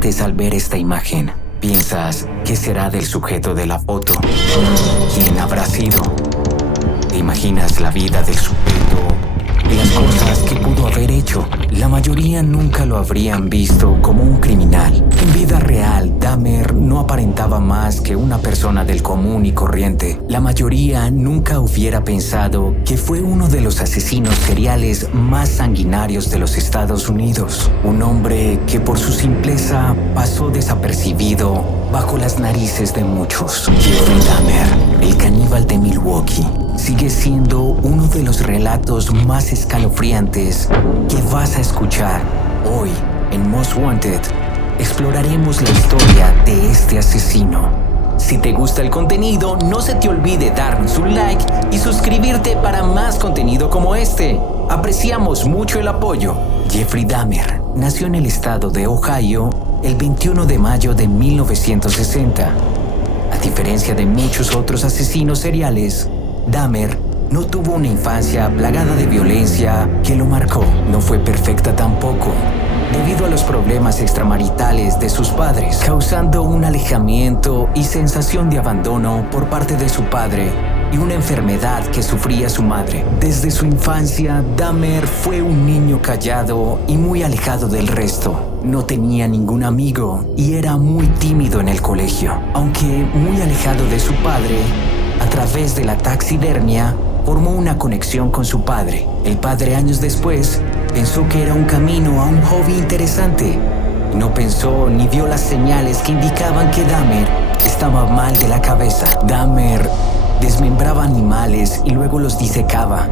sientes al ver esta imagen? Piensas, ¿qué será del sujeto de la foto? ¿Quién habrá sido? ¿Te imaginas la vida del sujeto y las cosas que pudo haber hecho? La mayoría nunca lo habrían visto como un criminal. En vida real, Dahmer no aparentaba más que una persona del común y corriente. La mayoría nunca hubiera pensado que fue uno de los asesinos seriales más sanguinarios de los Estados Unidos. Un hombre que por su simpleza pasó desapercibido bajo las narices de muchos. Jeffrey Dahmer, el caníbal de Milwaukee, sigue siendo uno de los relatos más escalofriantes que vas a escuchar. Hoy, en Most Wanted, exploraremos la historia de este asesino. Si te gusta el contenido, no se te olvide darnos un like y suscribirte para más contenido como este. Apreciamos mucho el apoyo. Jeffrey Dahmer nació en el estado de Ohio el 21 de mayo de 1960. A diferencia de muchos otros asesinos seriales, Dahmer no tuvo una infancia plagada de violencia que lo marcó. No fue perfecta tampoco, debido a los problemas extramaritales de sus padres, causando un alejamiento y sensación de abandono por parte de su padre y una enfermedad que sufría su madre. Desde su infancia, Dahmer fue un niño callado y muy alejado del resto. No tenía ningún amigo y era muy tímido en el colegio. Aunque muy alejado de su padre, a través de la taxidermia, formó una conexión con su padre. El padre, años después, pensó que era un camino a un hobby interesante. No pensó ni vio las señales que indicaban que Dahmer estaba mal de la cabeza. Dahmer desmembraba animales y luego los disecaba.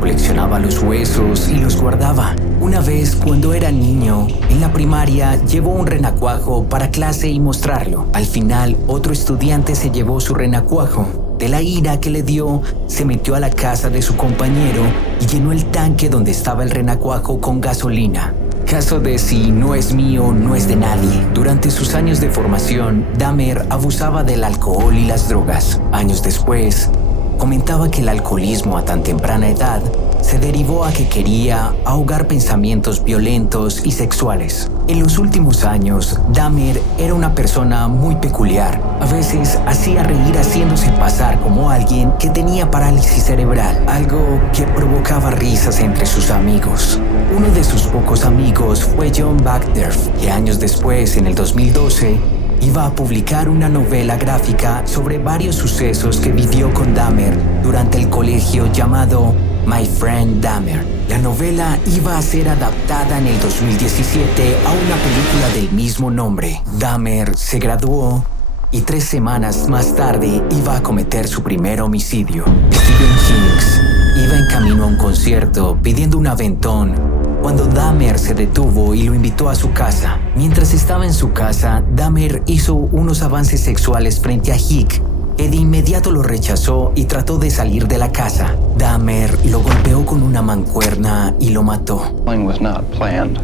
Coleccionaba los huesos y los guardaba. Una vez, cuando era niño, en la primaria, llevó un renacuajo para clase y mostrarlo. Al final, otro estudiante se llevó su renacuajo. De la ira que le dio, se metió a la casa de su compañero y llenó el tanque donde estaba el renacuajo con gasolina. Caso de si no es mío, no es de nadie. Durante sus años de formación, Dahmer abusaba del alcohol y las drogas. Años después, comentaba que el alcoholismo a tan temprana edad se derivó a que quería ahogar pensamientos violentos y sexuales. En los últimos años, Dahmer era una persona muy peculiar. A veces hacía reír haciéndose pasar como alguien que tenía parálisis cerebral, algo que provocaba risas entre sus amigos. Uno de sus pocos amigos fue John Bagderf, que años después, en el 2012, iba a publicar una novela gráfica sobre varios sucesos que vivió con Dahmer durante el colegio llamado My Friend Dahmer. La novela iba a ser adaptada en el 2017 a una película del mismo nombre. Dahmer se graduó y 3 semanas más tarde iba a cometer su primer homicidio. Stephen Hicks iba en camino a un concierto pidiendo un aventón cuando Dahmer se detuvo y lo invitó a su casa. Mientras estaba en su casa, Dahmer hizo unos avances sexuales frente a Hicks, que de inmediato lo rechazó y trató de salir de la casa. Dahmer lo golpeó con una mancuerna y lo mató. Was not planned.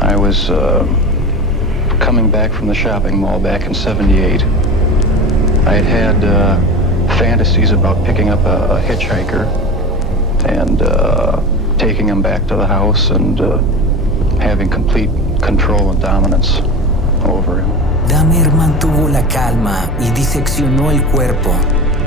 I was coming back from the shopping mall back in '78. I had fantasies about picking up a hitchhiker and taking him back to the house and having complete control and dominance over him. Dahmer mantuvo la calma y diseccionó el cuerpo.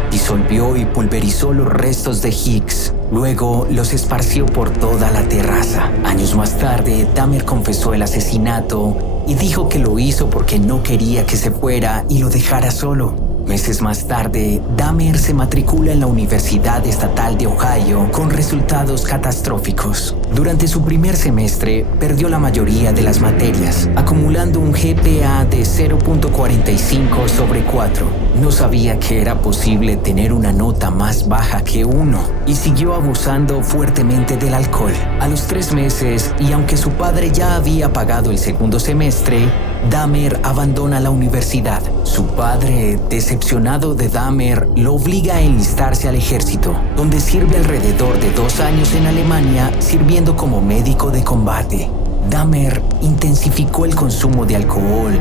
Disolvió y pulverizó los restos de Hicks. Luego los esparció por toda la terraza. Años más tarde, Dahmer confesó el asesinato y dijo que lo hizo porque no quería que se fuera y lo dejara solo. Meses más tarde, Dahmer se matricula en la Universidad Estatal de Ohio con resultados catastróficos. Durante su primer semestre, perdió la mayoría de las materias, acumulando un GPA de 0.45 sobre 4. No sabía que era posible tener una nota más baja que 1 y siguió abusando fuertemente del alcohol. A los 3 meses, y aunque su padre ya había pagado el segundo semestre, Dahmer abandona la universidad. Su padre, decepcionado de Dahmer, lo obliga a enlistarse al ejército, donde sirve alrededor de 2 años en Alemania sirviendo como médico de combate. Dahmer intensificó el consumo de alcohol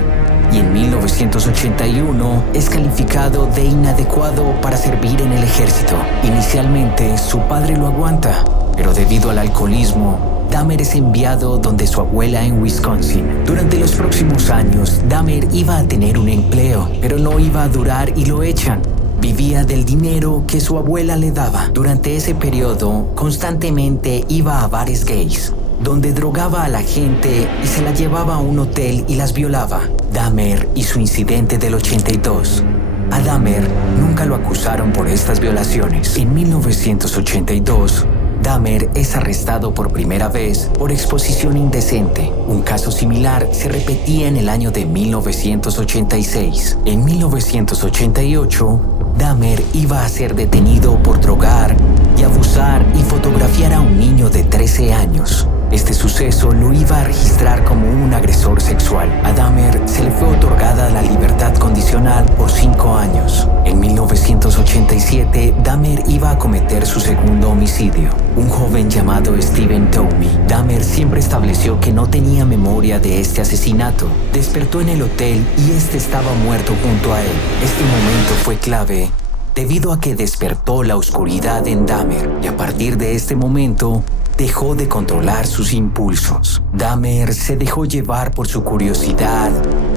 y en 1981 es calificado de inadecuado para servir en el ejército. Inicialmente, su padre lo aguanta, pero debido al alcoholismo, Dahmer es enviado donde su abuela en Wisconsin. Durante los próximos años, Dahmer iba a tener un empleo, pero no iba a durar y lo echan. Vivía del dinero que su abuela le daba. Durante ese periodo, constantemente iba a bares gays, donde drogaba a la gente y se la llevaba a un hotel y las violaba. Dahmer y su incidente del 82. A Dahmer nunca lo acusaron por estas violaciones. En 1982, Dahmer es arrestado por primera vez por exposición indecente. Un caso similar se repetía en el año de 1986. En 1988, Dahmer iba a ser detenido por drogar y abusar y fotografiar a un niño de 13 años. Este suceso lo iba a registrar como un agresor sexual. A Dahmer se le fue otorgada la libertad condicional por 5 años. En 1987, Dahmer iba a cometer su segundo homicidio. Un joven llamado Stephen Toomey. Dahmer siempre estableció que no tenía memoria de este asesinato. Despertó en el hotel y este estaba muerto junto a él. Este momento fue clave debido a que despertó la oscuridad en Dahmer, y a partir de este momento dejó de controlar sus impulsos. Dahmer se dejó llevar por su curiosidad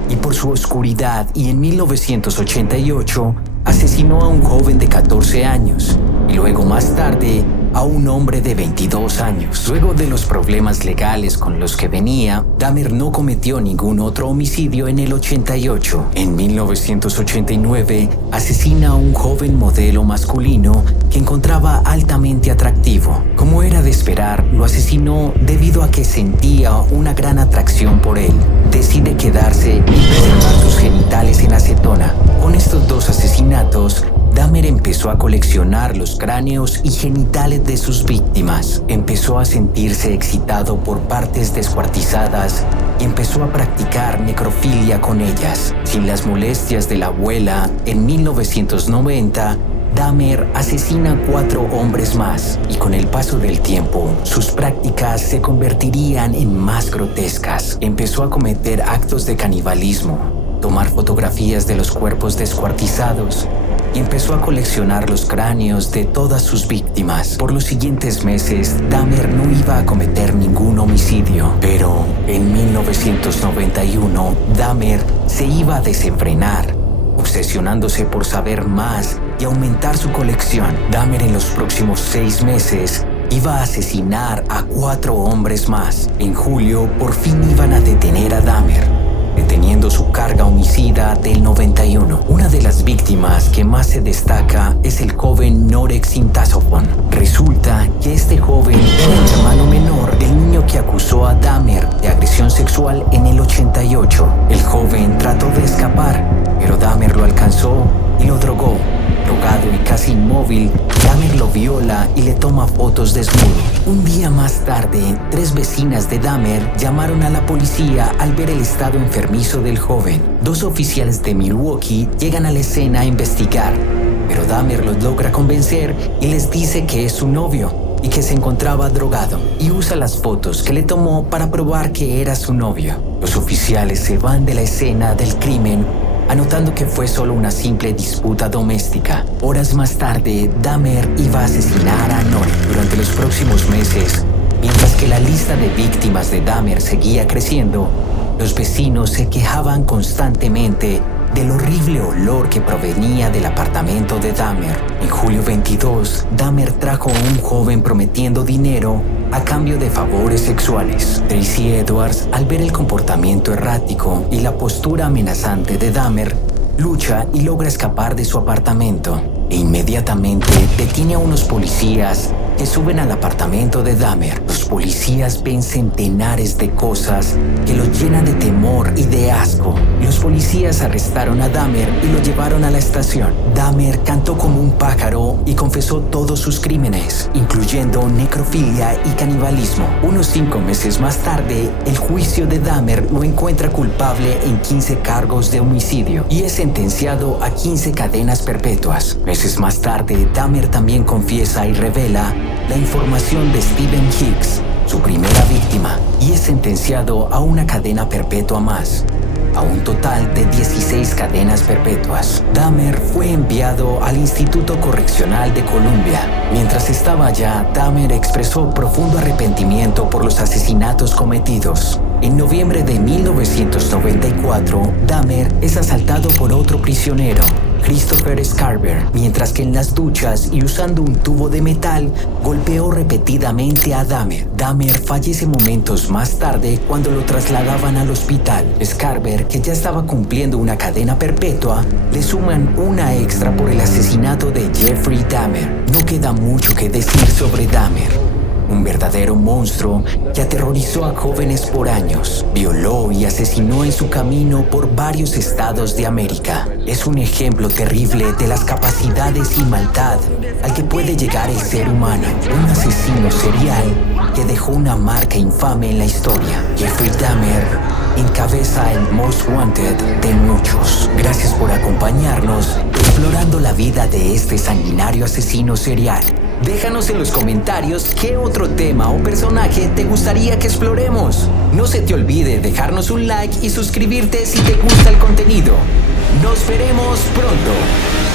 y por su oscuridad, y en 1988 asesinó a un joven de 14 años y luego más tarde a un hombre de 22 años. Luego de los problemas legales con los que venía, Dahmer no cometió ningún otro homicidio en el 88. En 1989, asesina a un joven modelo masculino que encontraba altamente atractivo. Como era de esperar, lo asesinó debido a que sentía una gran atracción por él. Decide quedarse y preservar sus genitales en acetona. Con estos dos asesinatos, Dahmer empezó a coleccionar los cráneos y genitales de sus víctimas. Empezó a sentirse excitado por partes descuartizadas y empezó a practicar necrofilia con ellas. Sin las molestias de la abuela, en 1990, Dahmer asesina a 4 hombres más, y con el paso del tiempo, sus prácticas se convertirían en más grotescas. Empezó a cometer actos de canibalismo, tomar fotografías de los cuerpos descuartizados, y empezó a coleccionar los cráneos de todas sus víctimas. Por los siguientes meses, Dahmer no iba a cometer ningún homicidio, pero en 1991, Dahmer se iba a desenfrenar, obsesionándose por saber más y aumentar su colección. Dahmer en los próximos 6 meses iba a asesinar a 4 hombres más. En julio, por fin iban a detener a Dahmer, deteniendo su carga homicida del 91. Una de las víctimas que más se destaca es el joven Norek Sintasopon. Resulta que este joven era el hermano menor del niño que acusó a Dahmer de agresión sexual en el 88. El joven trató de escapar, pero Dahmer lo alcanzó y lo drogó. Drogado y casi inmóvil, Dahmer lo viola y le toma fotos desnudo. Un día más tarde, 3 vecinas de Dahmer llamaron a la policía al ver el estado enfermizo del joven. 2 oficiales de Milwaukee llegan a la escena a investigar, pero Dahmer los logra convencer y les dice que es su novio y que se encontraba drogado, y usa las fotos que le tomó para probar que era su novio. Los oficiales se van de la escena del crimen, anotando que fue solo una simple disputa doméstica. Horas más tarde, Dahmer iba a asesinar a Norek. Durante los próximos meses, mientras que la lista de víctimas de Dahmer seguía creciendo, los vecinos se quejaban constantemente del horrible olor que provenía del apartamento de Dahmer. En julio 22, Dahmer trajo a un joven prometiendo dinero a cambio de favores sexuales. Tracy Edwards, al ver el comportamiento errático y la postura amenazante de Dahmer, lucha y logra escapar de su apartamento, e inmediatamente detiene a unos policías que suben al apartamento de Dahmer. Los policías ven centenares de cosas que los llenan de temor y de asco. Los policías arrestaron a Dahmer y lo llevaron a la estación. Dahmer cantó como un pájaro y confesó todos sus crímenes, incluyendo necrofilia y canibalismo. Unos 5 meses más tarde, el juicio de Dahmer lo encuentra culpable en 15 cargos de homicidio y es sentenciado a 15 cadenas perpetuas. Meses más tarde, Dahmer también confiesa y revela la información de Stephen Hicks, su primera víctima, y es sentenciado a una cadena perpetua más. a un total de 16 cadenas perpetuas. Dahmer fue enviado al Instituto Correccional de Columbia. Mientras estaba allá, Dahmer expresó profundo arrepentimiento por los asesinatos cometidos. En noviembre de 1994, Dahmer es asaltado por otro prisionero, Christopher Scarver, mientras que en las duchas y usando un tubo de metal, golpeó repetidamente a Dahmer. Dahmer fallece momentos más tarde cuando lo trasladaban al hospital. Scarver, que ya estaba cumpliendo una cadena perpetua, le suman una extra por el asesinato de Jeffrey Dahmer. No queda mucho que decir sobre Dahmer. Un verdadero monstruo que aterrorizó a jóvenes por años, violó y asesinó en su camino por varios estados de América. Es un ejemplo terrible de las capacidades y maldad al que puede llegar el ser humano. Un asesino serial que dejó una marca infame en la historia. Jeffrey Dahmer encabeza el Most Wanted de muchos. Gracias por acompañarnos explorando la vida de este sanguinario asesino serial. Déjanos en los comentarios qué otro tema o personaje te gustaría que exploremos. No se te olvide dejarnos un like y suscribirte si te gusta el contenido. Nos veremos pronto.